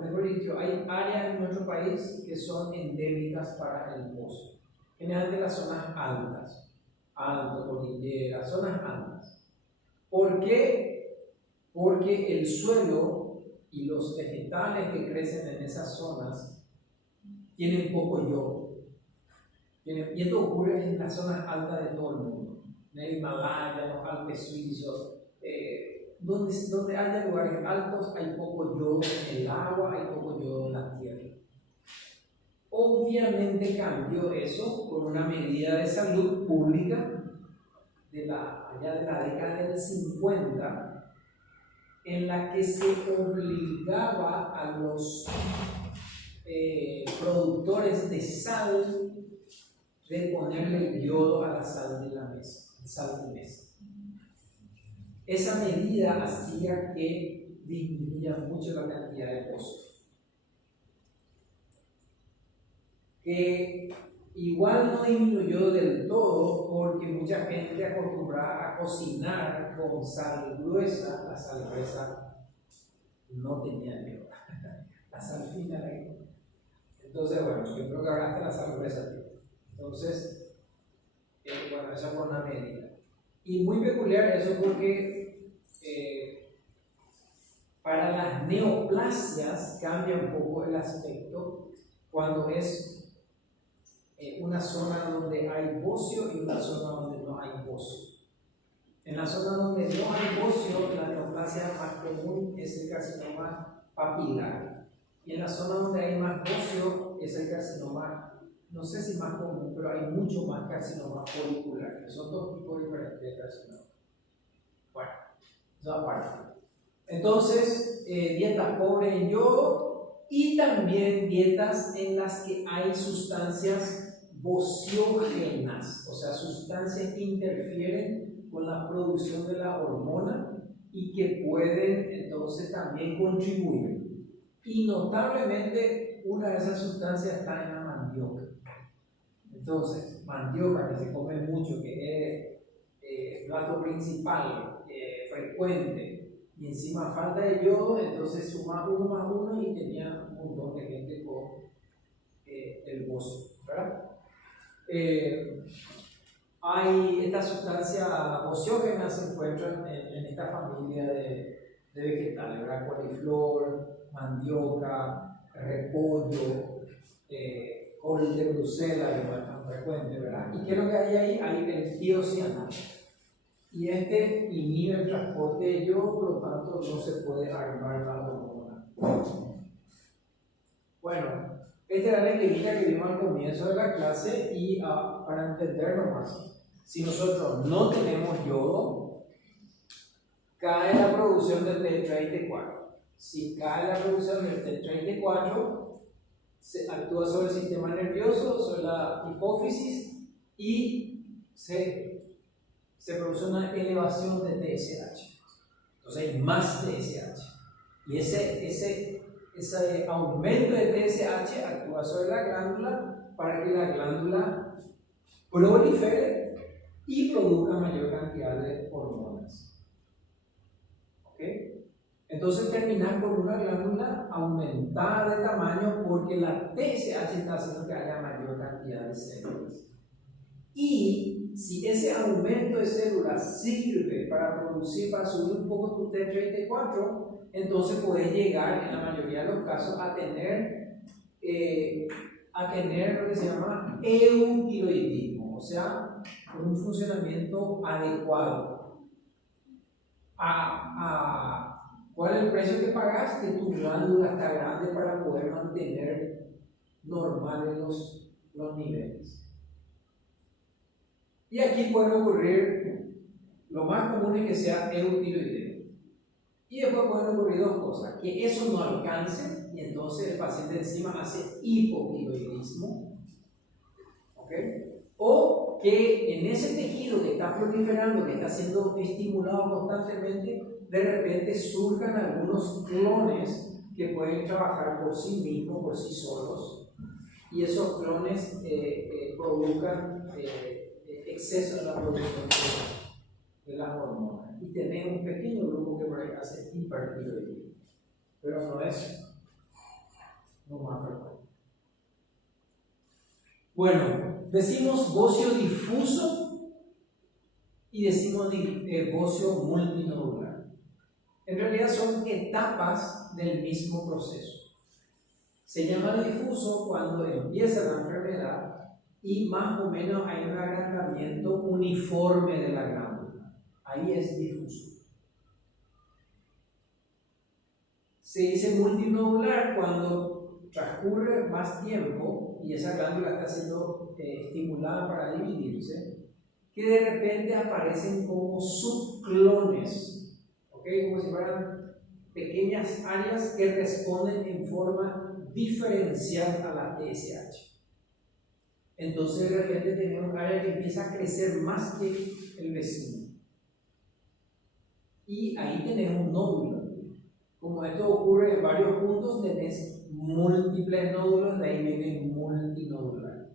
mejor dicho, hay áreas en nuestro país que son endémicas para el bocio. Generalmente las zonas altas, alto, cordillera, zonas altas. ¿Por qué? Porque el suelo y los vegetales que crecen en esas zonas tienen poco yodo. Y esto ocurre en las zonas altas de todo el mundo. En el Himalaya, los Alpes suizos. Donde haya lugares altos hay poco yodo en el agua, hay poco yodo en la tierra. Obviamente cambió eso por una medida de salud pública allá de la década del 50, en la que se obligaba a los productores de sal de ponerle yodo a la sal de la mesa, sal de mesa. Esa medida hacía que disminuya mucho la cantidad de bocio. Que igual no disminuyó del todo porque mucha gente acostumbrada a cocinar con sal gruesa, la sal gruesa no tenía yodo, la sal fina la que. Entonces, bueno, yo creo que hablaste de la sal gruesa, tío. Entonces, bueno, esa fue una medida. Y muy peculiar eso porque para las neoplasias cambia un poco el aspecto cuando es una zona donde hay bocio y una zona donde no hay bocio. En la zona donde no hay bocio, la neoplasia más común es el carcinoma papilar. Y en la zona donde hay más bocio es el carcinoma, no sé si más común, pero hay mucho más carcinoma folicular, que son dos tipos diferentes de carcinoma. Bueno, eso aparte. Entonces, dietas pobres en yodo y también dietas en las que hay sustancias vociógenas, o sea, sustancias que interfieren con la producción de la hormona y que pueden entonces también contribuir. Y notablemente una de esas sustancias está en la mandioca. Entonces, mandioca que se come mucho, que es plato principal, frecuente, y encima falta de yodo, entonces suma 1 más 1 y tenía un montón de gente con el bocio, ¿verdad? Hay esta sustancia vociógena se encuentra en esta familia de vegetales, ¿verdad? Coliflor, mandioca, repollo, col de Bruselas, igual tan frecuente, ¿verdad? ¿Y qué es lo que hay ahí? Hay el tiocianato. Y este inhibe el transporte de yodo, por lo tanto no se puede armar la hormona. Bueno, esta era la esquemita que vimos al comienzo de la clase y para entenderlo más, si nosotros no tenemos yodo, cae la producción del T34. Si cae la producción del T34, se actúa sobre el sistema nervioso, sobre la hipófisis y se produce una elevación de TSH. Entonces hay más TSH. Y ese aumento de TSH actúa sobre la glándula para que la glándula prolifere y produzca mayor cantidad de hormonas. ¿Ok? Entonces terminar con una glándula aumentada de tamaño porque la TSH está haciendo que haya mayor cantidad de células. Y si ese aumento de células sirve para subir un poco tu T34, entonces puedes llegar en la mayoría de los casos a tener lo que se llama eutiroidismo, o sea, un funcionamiento adecuado. ¿Cuál es el precio que pagas? Que tu glándula está grande para poder mantener normales los niveles. Y aquí puede ocurrir, lo más común es que sea eutiroideo. Y después pueden ocurrir dos cosas, que eso no alcance y entonces el paciente encima hace hipotiroidismo, ¿ok? O que en ese tejido que está proliferando, que está siendo estimulado constantemente, de repente surjan algunos clones que pueden trabajar por sí mismos, por sí solos, y esos clones provocan exceso en la producción de las hormonas. Y tenemos un pequeño grupo que por ahí hace hipertiroidismo, pero no es lo más frecuente. Bueno, decimos bocio difuso y decimos bocio multinodular. En realidad son etapas del mismo proceso. Se llama difuso cuando empieza la enfermedad y más o menos hay un agrandamiento uniforme de la glándula. Ahí es difuso. Se dice multinodular cuando transcurre más tiempo y esa glándula está siendo estimulada para dividirse, que de repente aparecen como subclones, ¿okay? Como si fueran pequeñas áreas que responden en forma diferencial a la TSH. Entonces de repente tenemos un área que empieza a crecer más que el vecino. Y ahí tenemos un nódulo. Como esto ocurre en varios puntos, tenés múltiples nódulos, de ahí viene multinodular.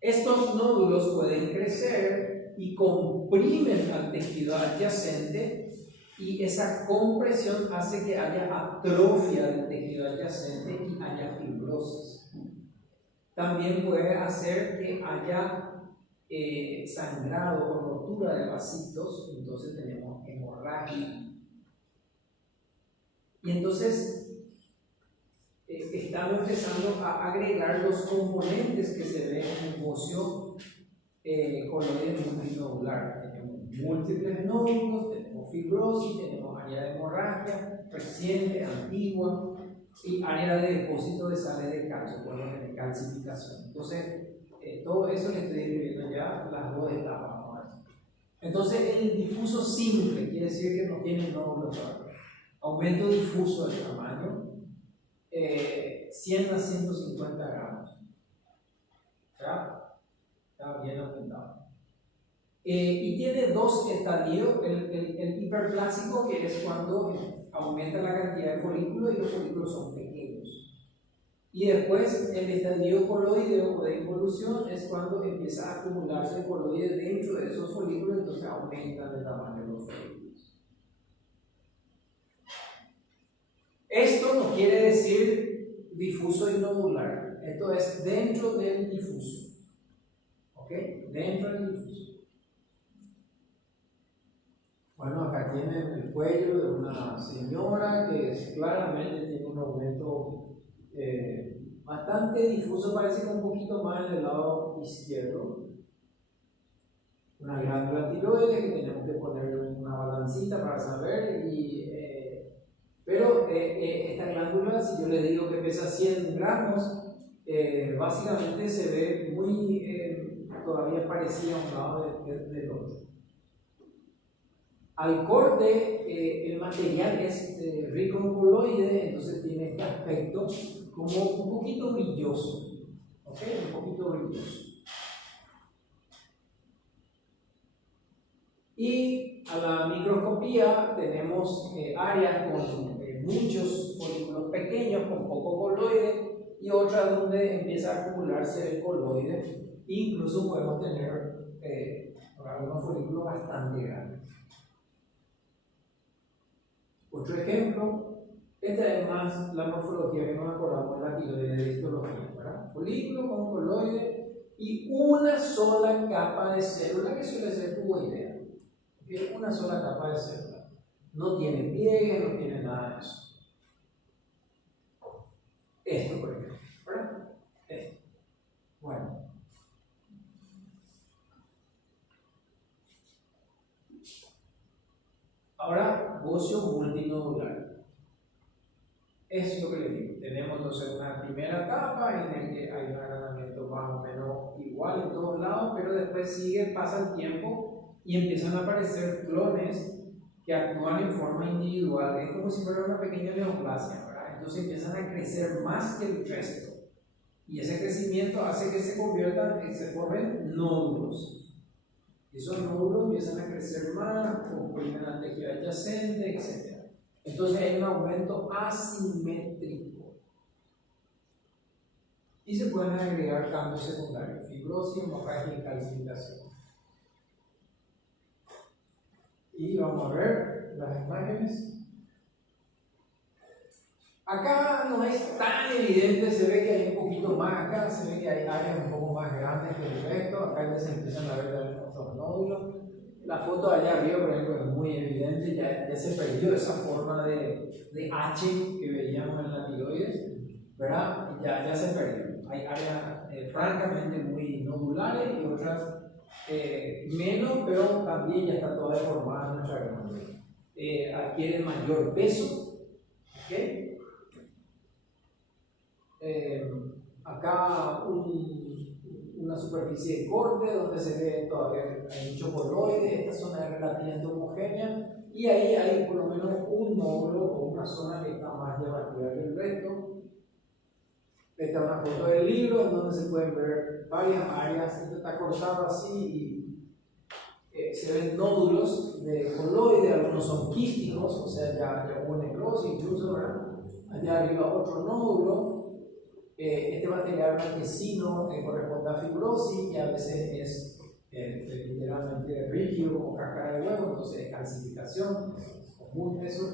Estos nódulos pueden crecer y comprimen al tejido adyacente y esa compresión hace que haya atrofia del tejido adyacente y haya fibrosis. También puede hacer que haya sangrado o rotura de vasitos, entonces tenemos hemorragia. Y entonces estamos empezando a agregar los componentes que se ven en el bocio coloide multinodular. Tenemos múltiples nódulos, tenemos fibrosis, tenemos área de hemorragia reciente, antigua y área de depósito de sales de calcio, podemos tener calcificación. Entonces, todo eso le estoy describiendo ya las dos etapas. Entonces, el difuso simple quiere decir que no tiene nódulos todavía. Aumento difuso del tamaño, 100 a 150 gramos. Está bien apuntado. Y tiene dos estadios, el hiperplásico, que es cuando aumenta la cantidad de folículos y los folículos son pequeños. Y después el estadio coloideo o de involución es cuando empieza a acumularse el coloide dentro de esos folículos, entonces aumentan el tamaño de los folículos. Esto no quiere decir difuso y nodular, esto es dentro del difuso. ¿Ok? Dentro del difuso. Bueno, acá tienen el cuello de una señora que claramente tiene un aumento bastante difuso, parece que un poquito más en el lado izquierdo. Una glándula tiroides que tenemos que poner una balancita para saber, pero esta glándula, si yo le digo que pesa 100 gramos, básicamente se ve muy todavía parecida a un lado del otro. Al corte, el material es rico en coloide, entonces tiene este aspecto como un poquito brilloso. ¿Ok? Un poquito brilloso. Y a la microscopía tenemos áreas con muchos folículos pequeños, con poco coloide, y otras donde empieza a acumularse el coloide. Incluso podemos tener algunos folículos bastante grandes. Otro ejemplo, esta es más la morfología que nos acordamos de la tiroide de histología, ¿verdad? Folículo con coloide y una sola capa de célula que suele ser cuboidea. ¿Okay? Una sola capa de célula. No tiene pliegue, no tiene nada de eso. Esto, por ejemplo, ¿verdad? Esto. Bueno. Ahora, bocio multinodular. Es lo que les digo. Tenemos entonces una primera etapa en la que hay un agranamiento más o menos igual en todos lados, pero después pasa el tiempo y empiezan a aparecer clones que actúan en forma individual. Es como si fuera una pequeña neoplasia, ¿verdad? Entonces empiezan a crecer más que el resto. Y ese crecimiento hace que se formen nódulos. Y esos nódulos empiezan a crecer más, comprimen la tejido adyacente, etc. Entonces hay un aumento asimétrico. Y se pueden agregar cambios secundarios, fibrosis, hemorragia y calcificación. Y vamos a ver las imágenes. Acá no es tan evidente, se ve que hay un poquito más acá, se ve que hay áreas un poco más grandes que el resto. Acá ya se empiezan a ver otros nódulos. La foto de allá arriba, por ejemplo, es muy evidente, ya se perdió esa forma de H que veíamos en la tiroides, ¿verdad? Ya se perdió. Hay áreas francamente muy nodulares y otras menos, pero también ya está toda deformada nuestra glándula. Adquiere mayor peso, ¿ok? Acá una superficie de corte donde se ve todavía hay mucho coloide. Esta zona es relativamente homogénea y ahí hay por lo menos un nódulo o una zona que está más llamativa que el resto. Esta es una foto del libro donde se pueden ver varias áreas. Esto está cortado así y se ven nódulos de coloide, algunos son quísticos, o sea ya hubo necrosis incluso, ¿verdad? Allá arriba otro nódulo. Este material blanquecino corresponde a fibrosis y a veces es literalmente rígido como cáscara de huevo, entonces es calcificación, común eso.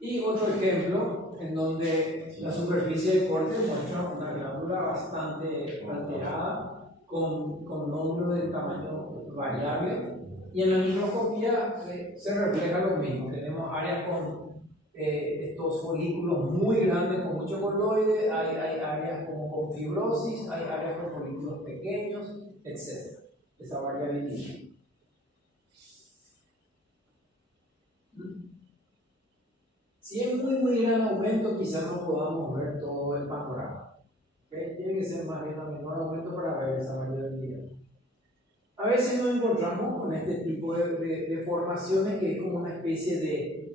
Y otro ejemplo en donde la superficie de corte muestra una glándula bastante alterada con nódulos de tamaño variable, y en la microscopía se refleja lo mismo. Tenemos áreas con estos folículos muy grandes con mucho coloide, hay áreas como con fibrosis, hay áreas con folículos pequeños, etc. Esa variabilidad. Si es muy gran aumento, quizás no podamos ver todo el panorama. ¿Okay? Tiene que ser más bien un menor aumento para ver esa variabilidad. A veces nos encontramos con este tipo de formaciones que es como una especie de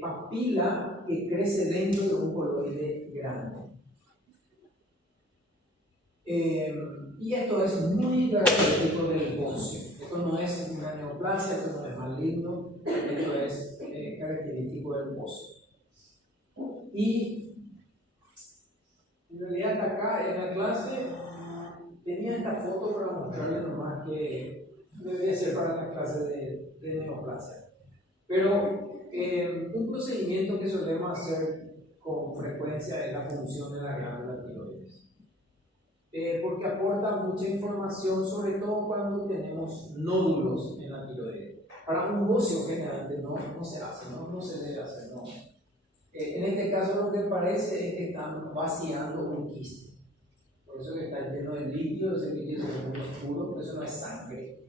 papila que crece dentro de un coloide grande. Y esto es muy característico del bocio. Esto no es una neoplasia, esto no es maligno, esto es característico del bocio. Y en realidad hasta acá en la clase tenía esta foto para mostrarles nomás que debe ser para la clase de neoplasia. Pero un procedimiento que solemos hacer con frecuencia es la punción de la glándula tiroides. Porque aporta mucha información, sobre todo cuando tenemos nódulos en la tiroides. Para un bocio generalmente no se hace, no se debe hacer, no. En este caso lo que parece es que están vaciando un quiste. Por eso que está lleno de líquido, ese líquido es muy oscuro, pero eso no es sangre.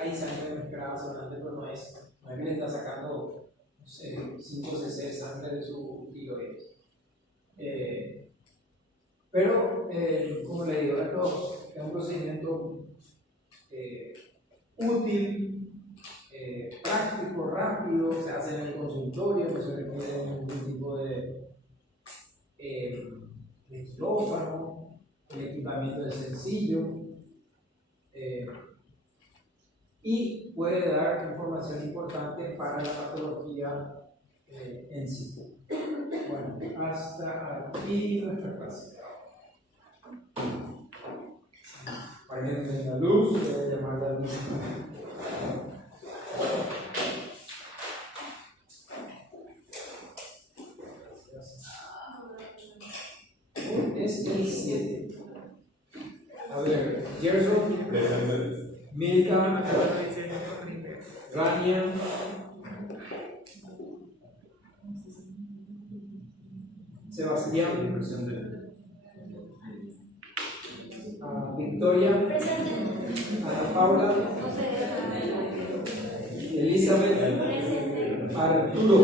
Hay sangre mezclada solamente, pero no es que le está sacando, no sé, 5 cc de sangre de su tiroides. Pero, como le digo, esto es un procedimiento útil, práctico, rápido, se hace en el consultorio, no se requiere ningún tipo de quirófano, el equipamiento es sencillo y puede dar información importante para la patología en sí. Bueno, hasta aquí nuestra clase. Para que tenga luz, voy a llamar la luz. Es el 7. A ver, Gerson, Milka, Rania, Sebastián, Victoria, Ana Paula, Elizabeth, Arturo,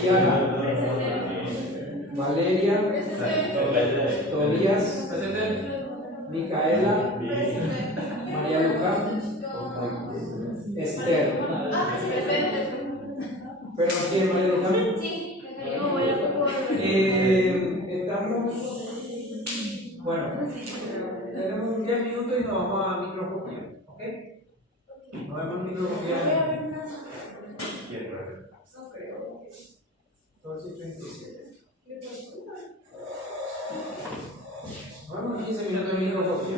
Kiara, Valeria, Tobías, Micaela, María Luca, Esther. ¿Pero no tiene María Luca? Sí, no voy a estamos. Bueno, tenemos 10 minutos y nos vamos a microscopía, ¿ok? Nos vemos en microscopía. No creo. 12:37. Nos vemos en 15 minutos en microscopía.